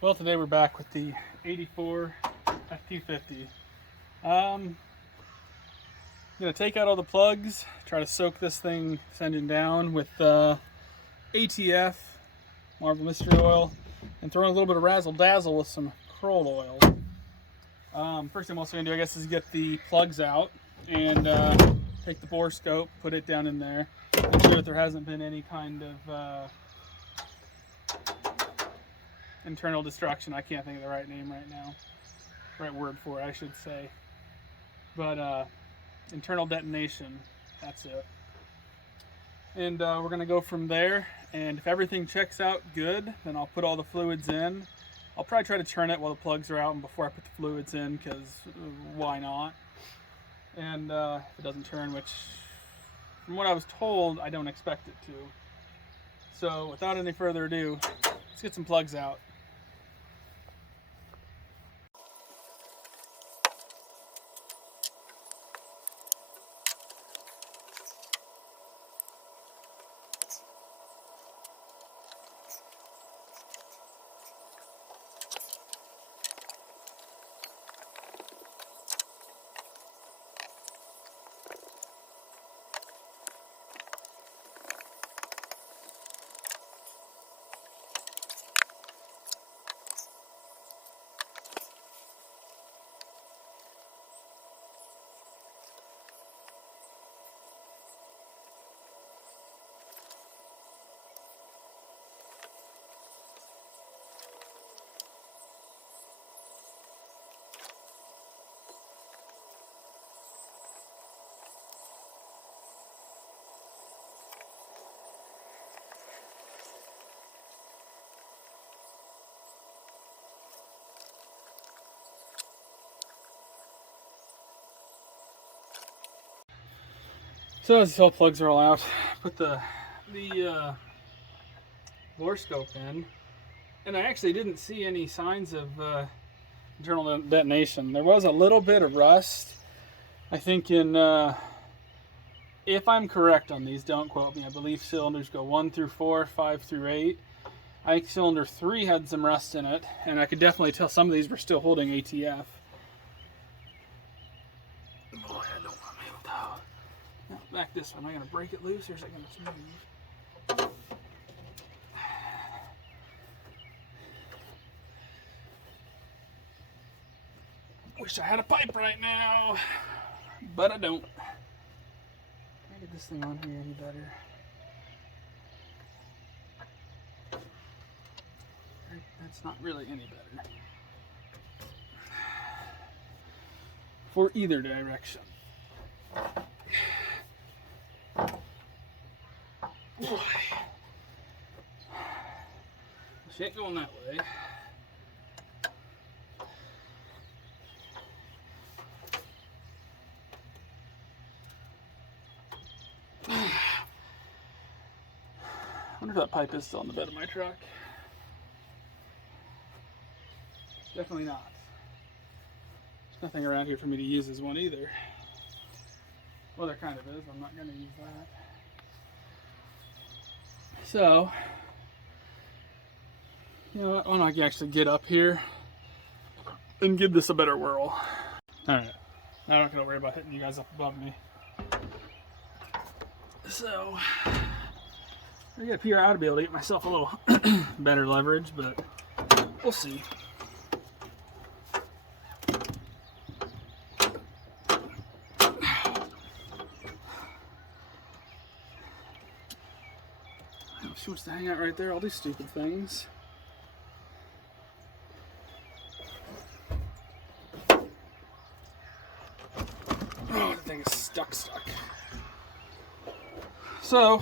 Well, today we're back with the 84 F250. I'm gonna take out all the plugs, try to soak this engine down with ATF, Marble Mystery Oil, and throw in a little bit of Razzle Dazzle with some Kroll oil. First thing I'm also gonna do, I guess, is get the plugs out and take the bore scope, put it down in there, make sure that there hasn't been any kind of internal destruction. I can't think of the right name right now. Right word for it, I should say. But internal detonation, that's it. And we're gonna go from there, and if everything checks out good, then I'll put all the fluids in. I'll probably try to turn it while the plugs are out and before I put the fluids in, because why not? And if it doesn't turn, which from what I was told, I don't expect it to. So without any further ado, let's get some plugs out. So as the plugs are all out, put the bore scope in, and I actually didn't see any signs of internal detonation. There was a little bit of rust, I think, in, if I'm correct on these, don't quote me, I believe cylinders go 1 through 4, 5 through 8. I think cylinder 3 had some rust in it, and I could definitely tell some of these were still holding ATF. Boy, I don't want to move though. Now, back this way. Am I going to break it loose or is it going to move? Wish I had a pipe right now, but I don't. Can I get this thing on here any better? That's not really any better. For either direction. Boy. She ain't going that way. I wonder if that pipe is still on the bed of my truck. Definitely not. There's nothing around here for me to use as one either. Well, there kind of is. I'm not going to use that. So, you know what? Why don't I actually get up here and give this a better whirl? Alright. Now I'm not going to worry about hitting you guys up above me. So, I get up here, I ought to be able to get myself a little better leverage, but we'll see. She wants to hang out right there, all these stupid things. Oh, the thing is stuck. So,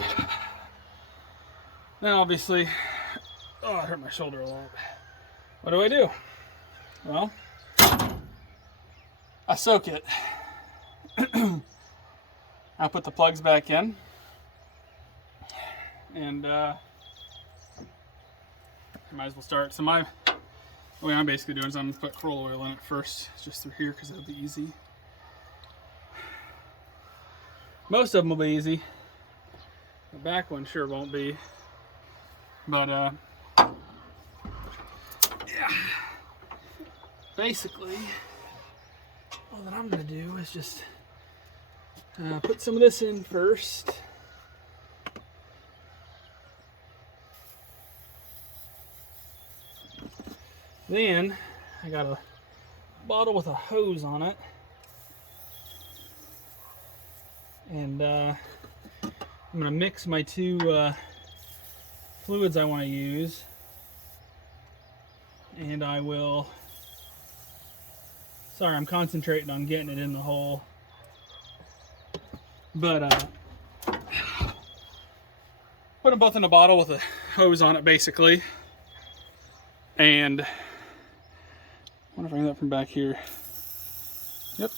now obviously, oh, I hurt my shoulder a lot. What do? Well, I soak it. I'll put the plugs back in. And might as well start. So what I'm basically doing is I'm gonna put Kroll oil in it first, just through here, because it'll be easy. Most of them will be easy. The back one sure won't be. But yeah, yeah, basically all that I'm going to do is just put some of this in first. Then I got a bottle with a hose on it, and I'm going to mix my two fluids I want to use, and I will, sorry, I'm concentrating on getting it in the hole, but put them both in a bottle with a hose on it basically. And I wonder if I can get that from back here. Yep.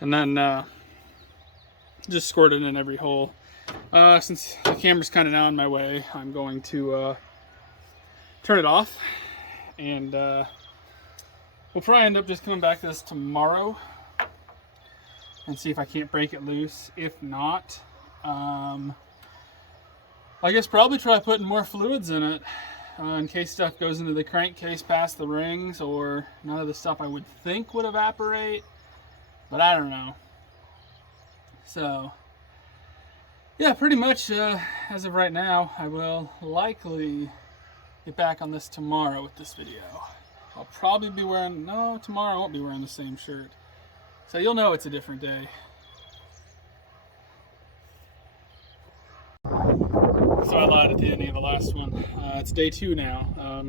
And then just squirt it in every hole. Since the camera's kind of now in my way, I'm going to turn it off. And we'll probably end up just coming back to this tomorrow and see if I can't break it loose. If not, I guess probably try putting more fluids in it. In case stuff goes into the crankcase past the rings, or none of the stuff I would think would evaporate, but I don't know. So yeah, pretty much as of right now, I will likely get back on this tomorrow with this video. I'll probably be wearing, no, tomorrow I won't be wearing the same shirt, so you'll know it's a different day. So I lied at the ending of the last one. It's day 2 now.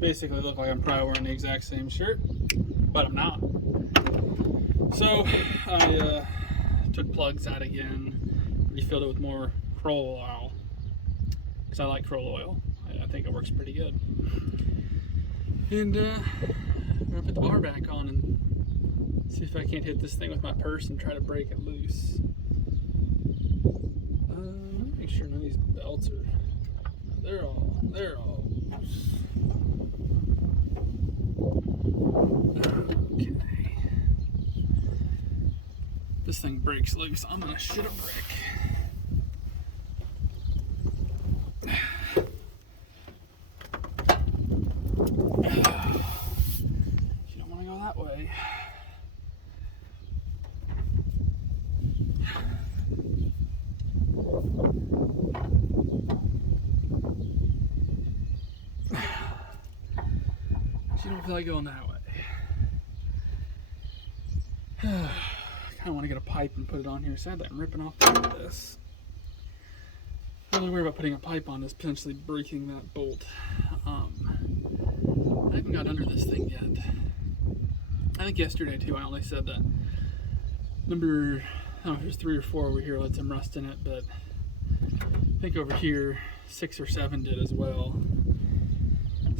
Basically look like I'm probably wearing the exact same shirt, but I'm not. So I took plugs out again, refilled it with more Kroll oil, because I like Kroll oil. I think it works pretty good. And I'm gonna put the bar back on and see if I can't hit this thing with my purse and try to break it loose. Make sure none of these belts are, they're all okay. This thing breaks loose, I'm gonna shit a brick. You don't want to go that way. You don't feel like going that way. I kind of want to get a pipe and put it on here. Sadly, I'm ripping off this. The only worry about putting a pipe on is potentially breaking that bolt. I haven't got under this thing yet. I think yesterday too, I only said that number, I don't know if there's 3 or 4 over here had some rust in it, but I think over here 6 or 7 did as well.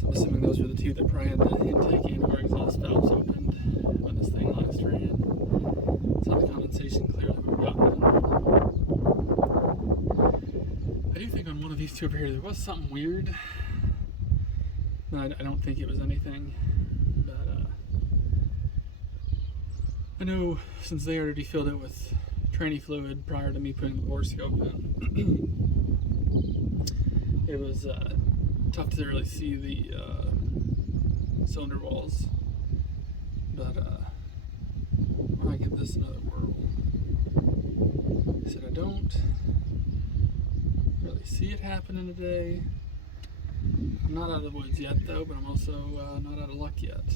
So I'm assuming those were the 2 that probably had the intake and or exhaust valves opened when this thing last ran. So the condensation clearly would have gotten in. I do think on one of these 2 over here there was something weird. I don't think it was anything, but I know since they already filled it with tranny fluid prior to me putting the bore scope in, it was tough to really see the cylinder walls, but I might give this another whirl. I said I don't really see it happening today. I'm not out of the woods yet though, but I'm also not out of luck yet.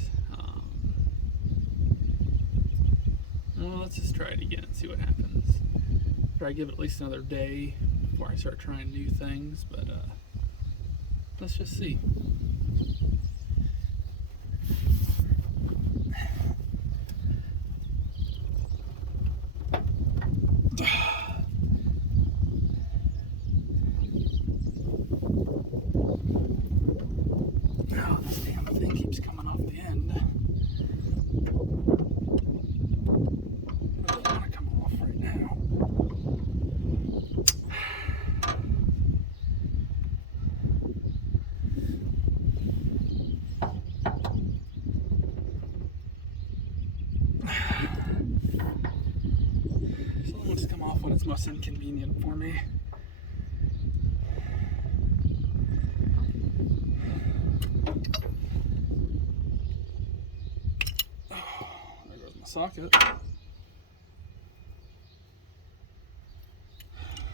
Well, let's just try it again and see what happens. Try to give it at least another day before I start trying new things, but let's just see. Oh, this damn thing keeps coming off the end. It doesn't want to come off right now. So it wants to come off when it's most inconvenient for me. socket.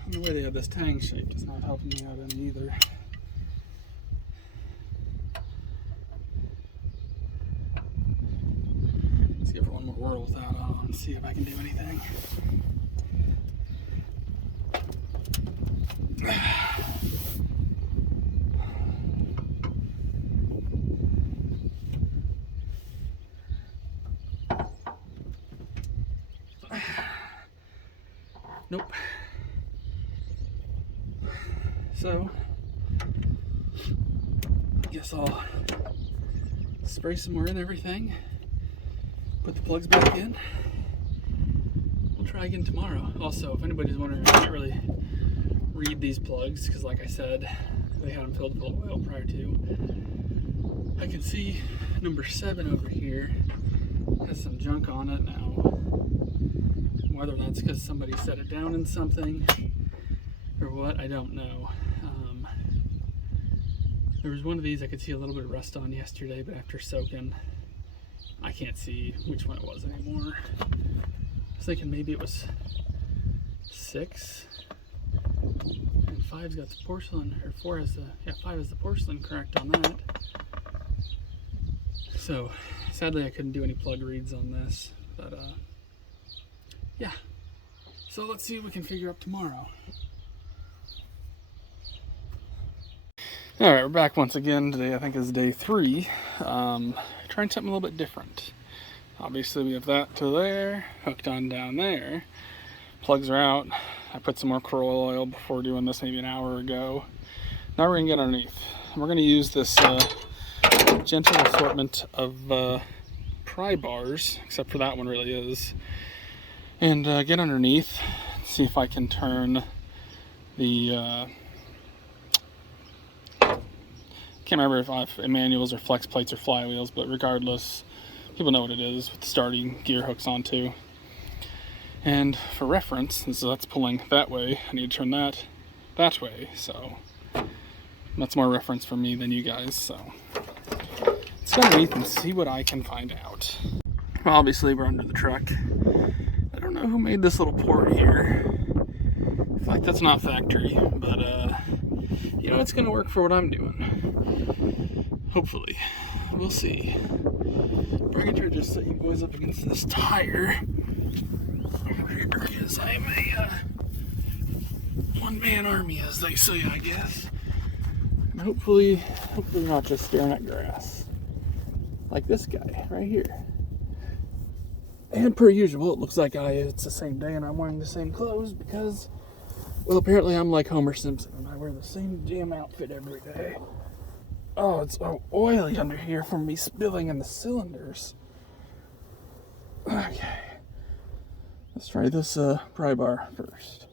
And the way they have this tang shape is not helping me out any either. Let's give it one more whirl with that on and see if I can do anything. Nope. So, I guess I'll spray some more in everything, put the plugs back in. We'll try again tomorrow. Also, if anybody's wondering, I can't really read these plugs because, like I said, they had them filled full of oil prior to. I can see number 7 over here has some junk on it now. Whether that's because somebody set it down in something or what, I don't know. There was one of these I could see a little bit of rust on yesterday, but after soaking, I can't see which one it was anymore. I was thinking maybe it was 6, and 5's got the porcelain, or 4 has the, 5 has the porcelain correct on that. So, sadly I couldn't do any plug reads on this, but yeah. So let's see what we can figure up tomorrow. Alright, we're back once again. Today I think is day 3. Trying something a little bit different. Obviously we have that to there, hooked on down there. Plugs are out. I put some more coral oil before doing this maybe an hour ago. Now we're going to get underneath. We're going to use this gentle assortment of pry bars, except for that one really is, and get underneath, see if I can turn the can't remember if manuals or flex plates or flywheels, but regardless, people know what it is with the starting gear hooks onto. And for reference, so that's pulling that way, I need to turn that way, so that's more reference for me than you guys. So let's go underneath and see what I can find out. Well, obviously we're under the truck. I don't know who made this little port here. I feel like that's not factory, but you know, it's gonna work for what I'm doing. Hopefully. We'll see. We're gonna try to just set you boys up against this tire over here, because I'm a one-man army, as they say, I guess. And hopefully not just staring at grass. Like this guy right here. And per usual, it looks like it's the same day and I'm wearing the same clothes because, well, apparently I'm like Homer Simpson and I wear the same damn outfit every day. Oh, it's so oily under here from me spilling in the cylinders. Okay. Let's try this pry bar first.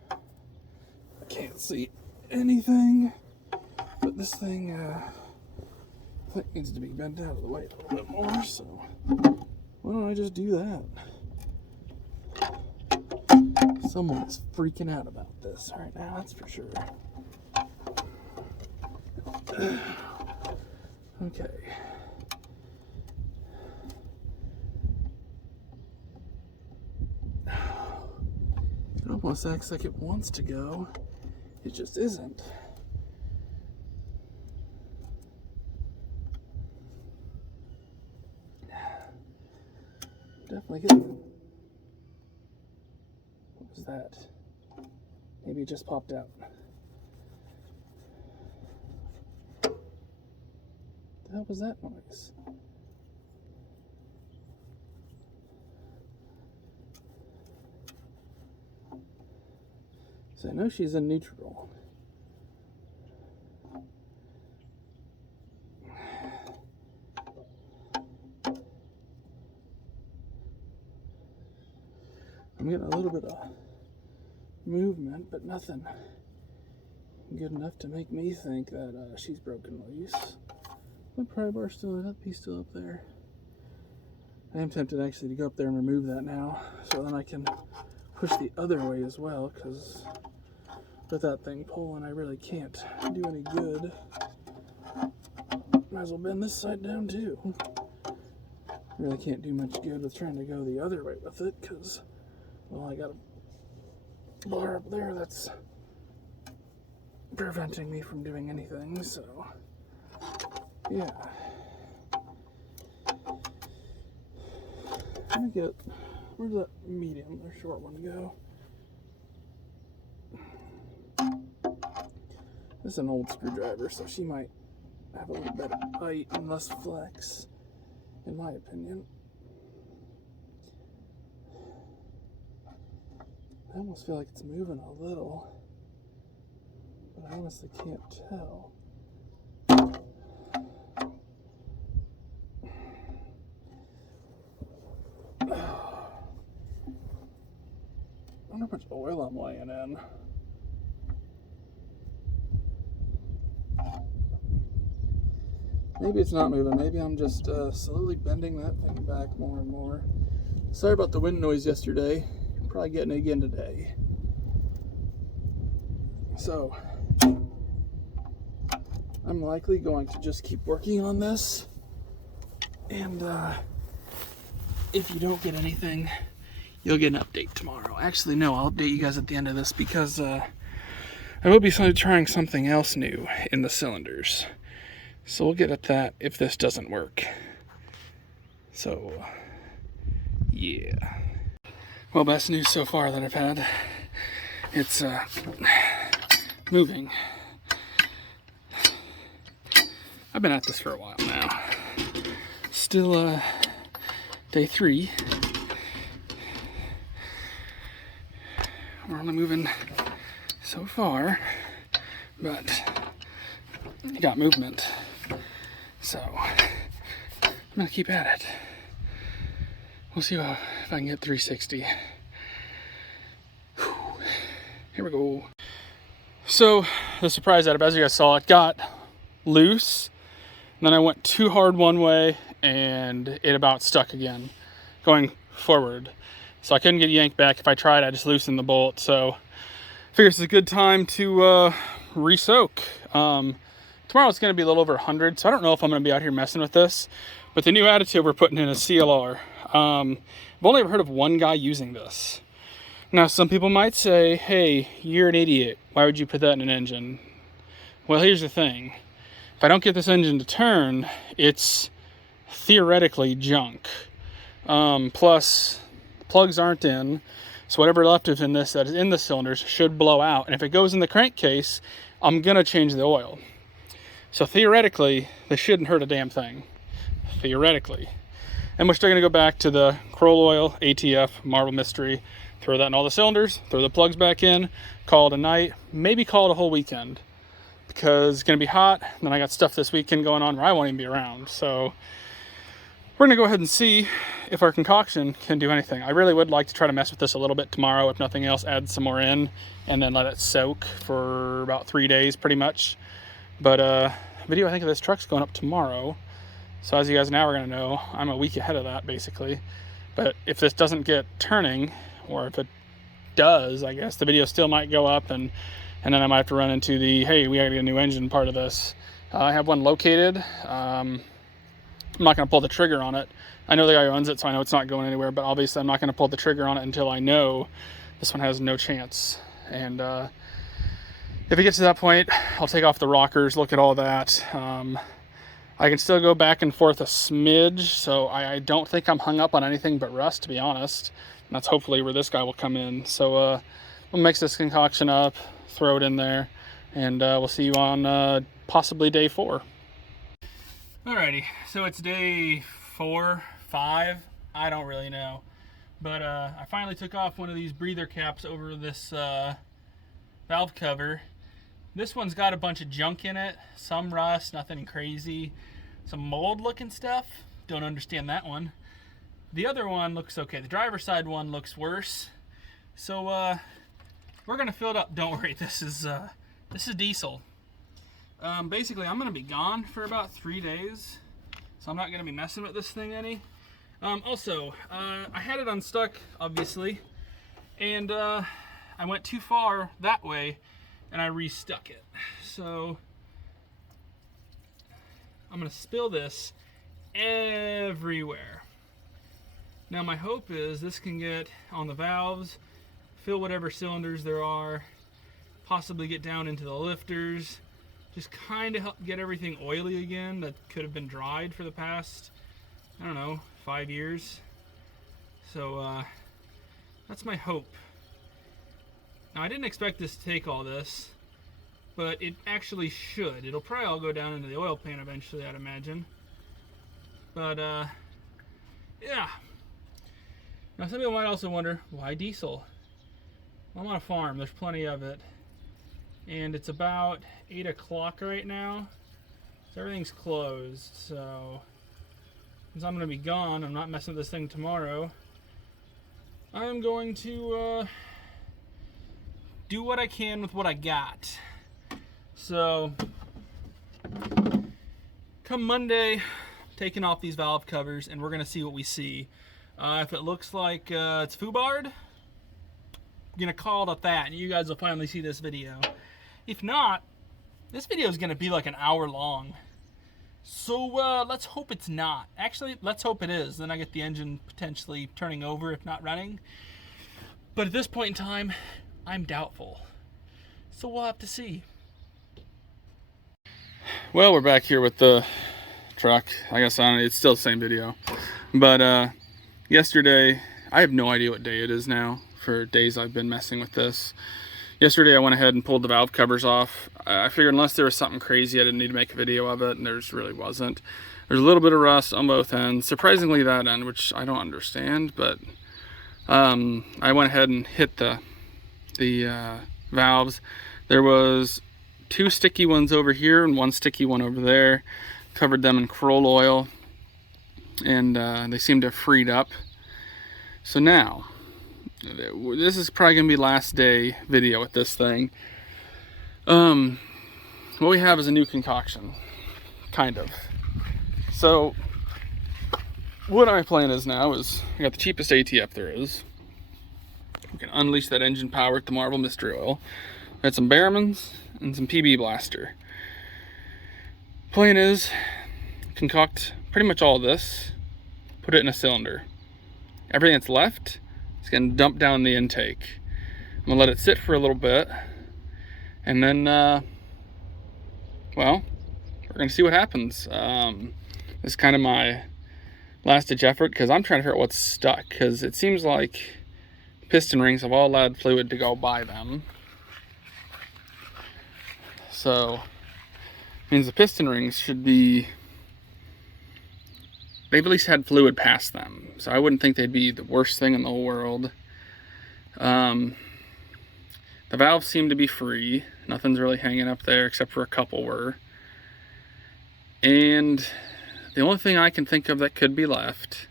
I can't see anything, but this thing I think needs to be bent out of the way a little bit more, so why don't I just do that? Someone is freaking out about this right now, that's for sure. Okay. It almost acts like it wants to go. It just isn't. Definitely get. What was that? Maybe it just popped out. What the hell was that noise? So I know she's in neutral. I'm getting a little bit of movement, but nothing good enough to make me think that she's broken loose. The pry bar still lit up, he's still up there. I am tempted actually to go up there and remove that now, so then I can push the other way as well, because with that thing pulling, I really can't do any good. Might as well bend this side down too. Really can't do much good with trying to go the other way with it because, well, I got a bar up there that's preventing me from doing anything, so yeah. Let me get, where's that medium or short one go? This is an old screwdriver, so she might have a little better bite and less flex, in my opinion. I almost feel like it's moving a little, but I honestly can't tell. I wonder how much oil I'm laying in. Maybe it's not moving. Maybe I'm just slowly bending that thing back more and more. Sorry about the wind noise yesterday. Probably getting it again today. So, I'm likely going to just keep working on this. And if you don't get anything, you'll get an update tomorrow. Actually, no, I'll update you guys at the end of this because I will be trying something else new in the cylinders. So we'll get at that if this doesn't work. So, yeah. Well, best news so far that I've had. It's moving. I've been at this for a while now. Still day 3. We're only moving so far, but you got movement. So I'm gonna keep at it. We'll see if I can get 360. Whew. Here we go. So the surprise out of, as you guys saw, it got loose. And then I went too hard one way and it about stuck again, going forward. So I couldn't get yanked back. If I tried, I just loosened the bolt. So I figure it's a good time to re-soak. Tomorrow it's going to be a little over 100, so I don't know if I'm going to be out here messing with this. But the new additive we're putting in is CLR. I've only ever heard of one guy using this. Now, some people might say, hey, you're an idiot. Why would you put that in an engine? Well, here's the thing. If I don't get this engine to turn, it's theoretically junk. Plus, plugs aren't in, so whatever left is in this that is in the cylinders should blow out. And if it goes in the crankcase, I'm going to change the oil. So theoretically, this shouldn't hurt a damn thing. Theoretically. And we're still going to go back to the Kroll oil, ATF, Marble Mystery, throw that in all the cylinders, throw the plugs back in, call it a night, maybe call it a whole weekend. Because it's going to be hot, and then I got stuff this weekend going on where I won't even be around. So we're going to go ahead and see if our concoction can do anything. I really would like to try to mess with this a little bit tomorrow, if nothing else, add some more in, and then let it soak for about 3 days pretty much. But video I think of this truck's going up tomorrow. So as you guys now are going to know, I'm a week ahead of that basically. But if this doesn't get turning, or if it does, I guess the video still might go up, and then I might have to run into the, hey, we got to get a new engine part of this. I have one located. I'm not going to pull the trigger on it. I know the guy who owns it, so I know it's not going anywhere, but obviously I'm not going to pull the trigger on it until I know this one has no chance. And if it gets to that point, I'll take off the rockers, look at all that. I can still go back and forth a smidge, so I don't think I'm hung up on anything but rust, to be honest. And that's hopefully where this guy will come in. So we'll mix this concoction up, throw it in there, and we'll see you on possibly day 4. Alrighty, so it's day 4, 5, I don't really know. But I finally took off one of these breather caps over this valve cover. This one's got a bunch of junk in it, some rust, nothing crazy, some mold looking stuff, don't understand that one. The other one looks okay, the driver's side one looks worse. So we're gonna fill it up. Don't worry, this is diesel. Basically I'm gonna be gone for about 3 days, so I'm not gonna be messing with this thing any. Also, I had it unstuck obviously, and I went too far that way and I restuck it. So I'm gonna spill this everywhere. Now my hope is this can get on the valves, fill whatever cylinders there are, possibly get down into the lifters, just kind of help get everything oily again that could have been dried for the past, I don't know, 5 years. So that's my hope. Now I didn't expect this to take all this, but it actually should. It'll probably all go down into the oil pan eventually, I'd imagine. But yeah. Now some people might also wonder, why diesel? Well, I'm on a farm, there's plenty of it. And it's about 8 o'clock right now, so everything's closed. So since I'm gonna be gone, I'm not messing with this thing tomorrow, I'm going to do what I can with what I got. So come Monday, taking off these valve covers, and we're gonna see what we see. If it looks like it's foobarred, I'm gonna call it at that, and you guys will finally see this video. If not, this video is gonna be like an hour long. So let's hope it's not. Actually, let's hope it is. Then I get the engine potentially turning over if not running. But at this point in time, I'm doubtful. So we'll have to see. Well, we're back here with the truck. I guess it's still the same video. But yesterday, I have no idea what day it is now. For days I've been messing with this. Yesterday I went ahead and pulled the valve covers off. I figured unless there was something crazy, I didn't need to make a video of it, and there just really wasn't. There's a little bit of rust on both ends. Surprisingly that end, which I don't understand, but I went ahead and hit the valves. There was 2 sticky ones over here and 1 sticky one over there. Covered them in Corolla oil, and they seem to have freed up. So now, this is probably gonna be last day video with this thing. What we have is a new concoction, kind of. So what my plan is now is I got the cheapest ATF there is. We can unleash that engine power with the Marvel Mystery Oil. I got some Behrmans and some PB Blaster. Plan is concoct pretty much all of this, put it in a cylinder. Everything that's left, it's going to dump down the intake. I'm going to let it sit for a little bit, and then, well, we're going to see what happens. This is kind of my last-ditch effort, because I'm trying to figure out what's stuck, because it seems like piston rings have all allowed fluid to go by them. So, it means the piston rings should be, they've at least had fluid past them, so I wouldn't think they'd be the worst thing in the whole world. The valves seem to be free. Nothing's really hanging up there except for a couple were. And the only thing I can think of that could be left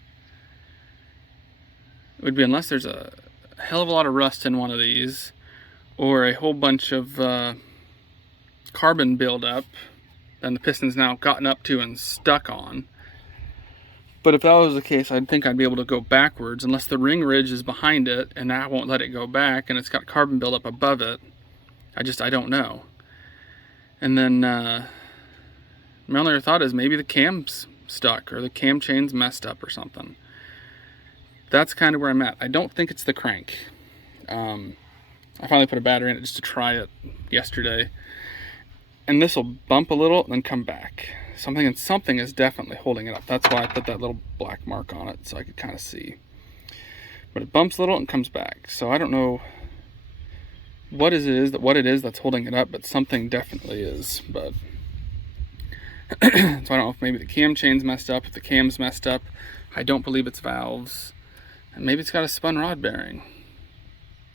would be, unless there's a hell of a lot of rust in one of these, or a whole bunch of carbon buildup that the piston's now gotten up to and stuck on. But if that was the case, I'd think I'd be able to go backwards, unless the ring ridge is behind it and that won't let it go back, and it's got carbon buildup above it. I don't know. And then my only other thought is maybe the cam's stuck, or the cam chain's messed up or something. That's kind of where I'm at. I don't think it's the crank. I finally put a battery in it just to try it yesterday. And this will bump a little and then come back. Something is definitely holding it up. That's why I put that little black mark on it, so I could kind of see. But it bumps a little and comes back. So I don't know what it is that's holding it up, but something definitely is. But so I don't know if maybe the cam chain's messed up, if the cam's messed up. I don't believe it's valves. And maybe it's got a spun rod bearing.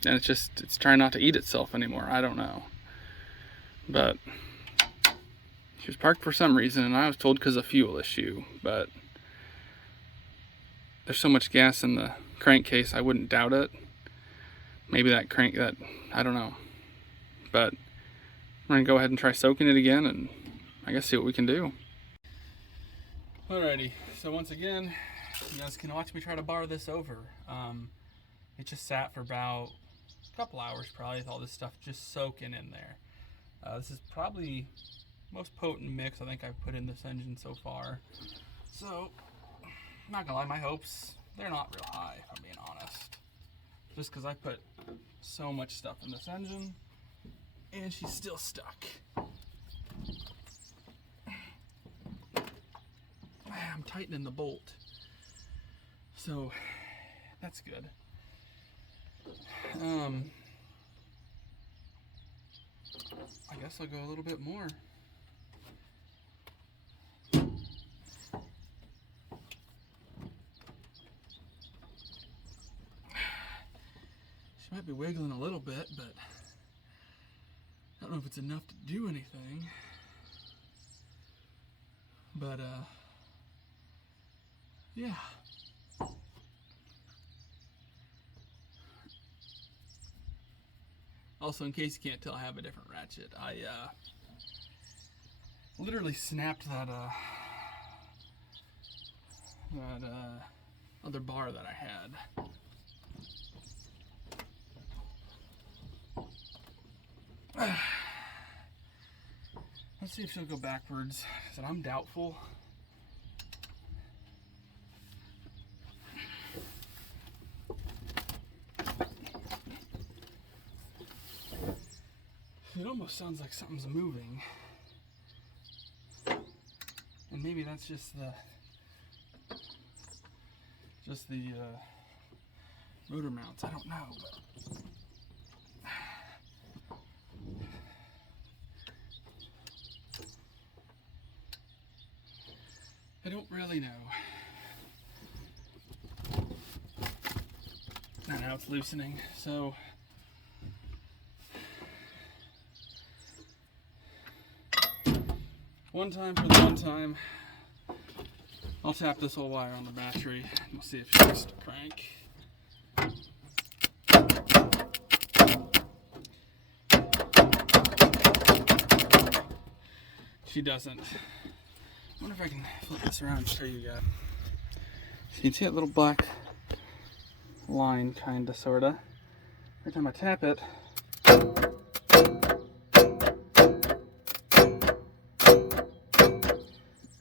And it's trying not to eat itself anymore. I don't know. But she was parked for some reason, and I was told because of fuel issue, but there's so much gas in the crankcase, I wouldn't doubt it. Maybe I don't know. But I'm going to go ahead and try soaking it again, and I guess see what we can do. Alrighty, so once again, you guys can watch me try to bar this over. It just sat for about a couple hours probably with all this stuff just soaking in there. This is probably most potent mix I think I've put in this engine so far. So, I'm not gonna lie, my hopes, they're not real high, if I'm being honest. Just because I put so much stuff in this engine, and she's still stuck. I'm tightening the bolt, so that's good. I guess I'll go a little bit more. She might be wiggling a little bit, but I don't know if it's enough to do anything. But, yeah. Also, in case you can't tell, I have a different ratchet. I, literally snapped that, other bar that I had. Let's see if she'll go backwards. I said I'm doubtful. It almost sounds like something's moving. And maybe that's just the motor mounts. I don't know, but I don't really know. And now it's loosening, so one time for the one time, I'll tap this whole wire on the battery and we'll see if she wants to crank. She doesn't. I wonder if I can flip this around and show you guys. So you can see that little black line, kinda, sorta. Every time I tap it,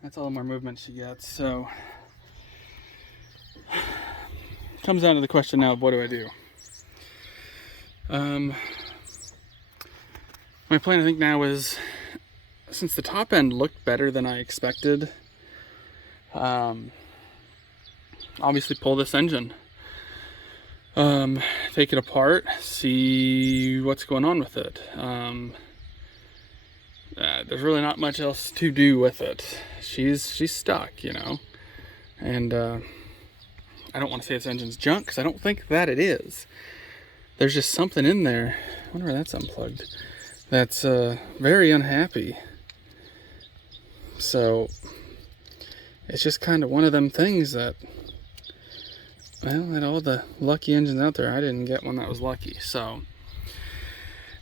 that's all the more movement she gets. So comes down to the question now of what do I do? My plan I think now is, since the top end looked better than I expected, obviously pull this engine, take it apart, see what's going on with it. There's really not much else to do with it. She's stuck, you know, and I don't want to say this engine's junk, because I don't think that it is. There's just something in there. I wonder where that's unplugged. That's very unhappy. So it's just kind of one of them things that, well, at all the lucky engines out there, I didn't get one that was lucky. So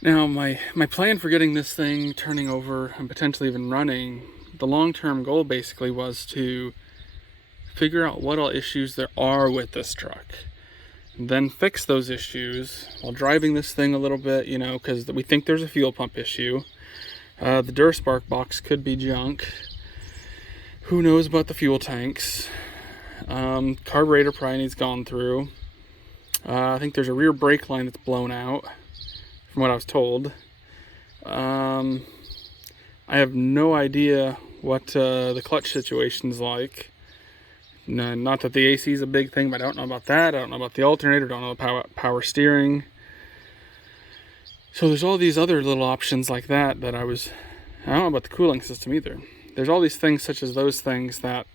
now my plan for getting this thing turning over and potentially even running, the long-term goal basically was to figure out what all issues there are with this truck, then fix those issues while driving this thing a little bit, you know, because we think there's a fuel pump issue. The Durspark box could be junk. Who knows about the fuel tanks? Carburetor probably needs gone through. I think there's a rear brake line that's blown out, from what I was told. I have no idea what the clutch situation's like. No, not that the AC is a big thing, but I don't know about that. I don't know about the alternator. I don't know about power steering. So there's all these other little options like that I don't know about the cooling system either. There's all these things such as those things that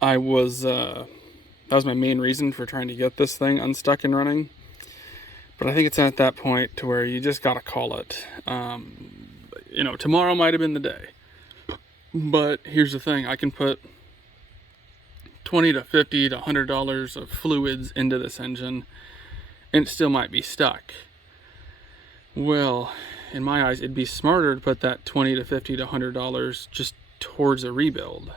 that was my main reason for trying to get this thing unstuck and running. But I think it's at that point to where you just gotta call it. You know, tomorrow might have been the day. But here's the thing, I can put $20 to $50 to $100 of fluids into this engine and it still might be stuck. Well, in my eyes, it'd be smarter to put that $20 to $50 to $100 just towards a rebuild.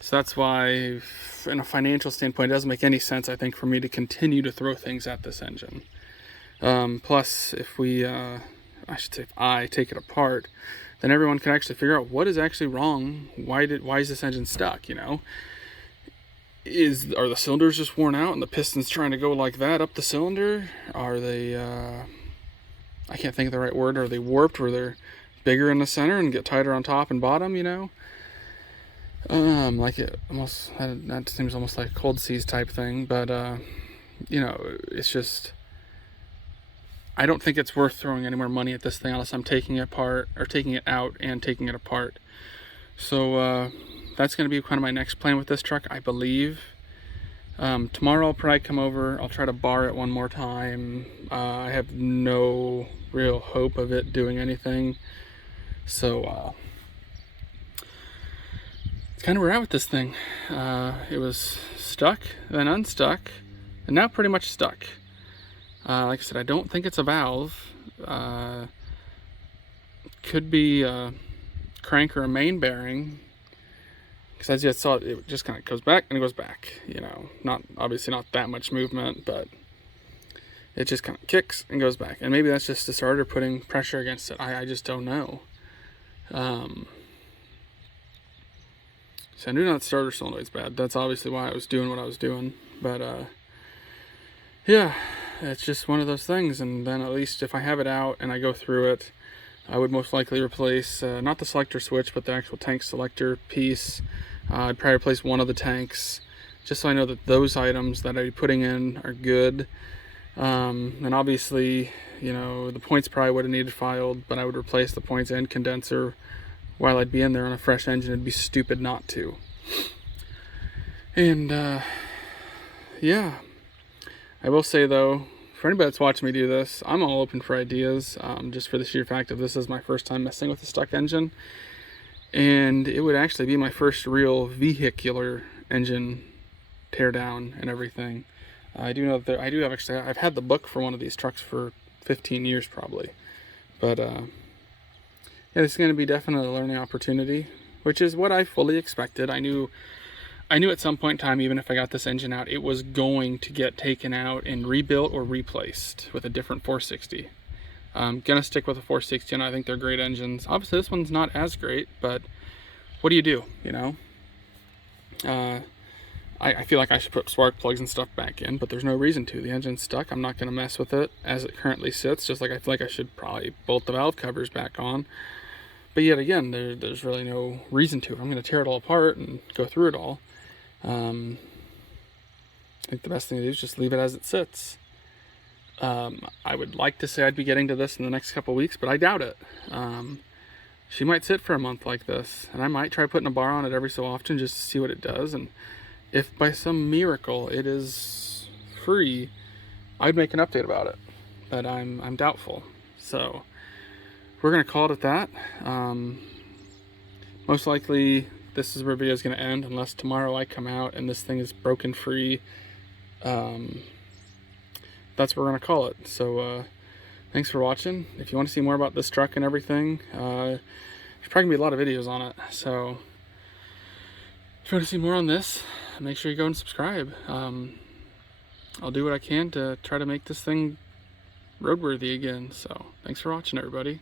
So that's why, in a financial standpoint, it doesn't make any sense, I think, for me to continue to throw things at this engine. Plus, if we I should say if I take it apart, then everyone can actually figure out what is actually wrong. Why is this engine stuck, you know? Are the cylinders just worn out and the piston's trying to go like that up the cylinder? Are they, I can't think of the right word, are they warped where they're bigger in the center and get tighter on top and bottom, you know? Like it almost, that seems almost like a cold seize type thing, but, you know, it's just, I don't think it's worth throwing any more money at this thing unless I'm taking it apart, or taking it out and taking it apart. So that's going to be kind of my next plan with this truck, I believe. Tomorrow I'll probably come over, I'll try to bar it one more time. I have no real hope of it doing anything. So it's kind of where we're at with this thing. It was stuck, then unstuck, and now pretty much stuck. Like I said, I don't think it's a valve. Could be a crank or a main bearing. Because as you saw, it just kind of goes back and it goes back. You know, obviously not that much movement, but it just kind of kicks and goes back. And maybe that's just the starter putting pressure against it. I just don't know. So I knew not the starter solenoid's bad. That's obviously why I was doing what I was doing. But yeah, it's just one of those things. And then at least if I have it out and I go through it, I would most likely replace not the selector switch, but the actual tank selector piece. I'd probably replace one of the tanks, just so I know that those items that I'd be putting in are good. And obviously, you know, the points probably would have needed filed, but I would replace the points and condenser while I'd be in there on a fresh engine. It'd be stupid not to. And yeah, I will say though, for anybody that's watching me do this, I'm all open for ideas, just for the sheer fact of this is my first time messing with a stuck engine. And it would actually be my first real vehicular engine teardown and everything. I do know that I've had the book for one of these trucks for 15 years probably. But yeah, this is going to be definitely a learning opportunity, which is what I fully expected. I knew at some point in time, even if I got this engine out, it was going to get taken out and rebuilt or replaced with a different 460. Gonna stick with a 460, and I think they're great engines. Obviously, this one's not as great, but what do, you know? I feel like I should put spark plugs and stuff back in, but there's no reason to. The engine's stuck. I'm not gonna mess with it as it currently sits, just like I feel like I should probably bolt the valve covers back on. But yet again, there's really no reason to. I'm gonna tear it all apart and go through it all. I think the best thing to do is just leave it as it sits. I would like to say I'd be getting to this in the next couple weeks, but I doubt it. She might sit for a month like this, and I might try putting a bar on it every so often just to see what it does. And if by some miracle it is free, I'd make an update about it, but I'm doubtful. So we're gonna call it at that. Most likely this is where the video is going to end, unless tomorrow I come out and this thing is broken free. That's what we're going to call it. So thanks for watching. If you want to see more about this truck and everything, there's probably going to be a lot of videos on it. So if you want to see more on this, make sure you go and subscribe. I'll do what I can to try to make this thing roadworthy again. So thanks for watching, everybody.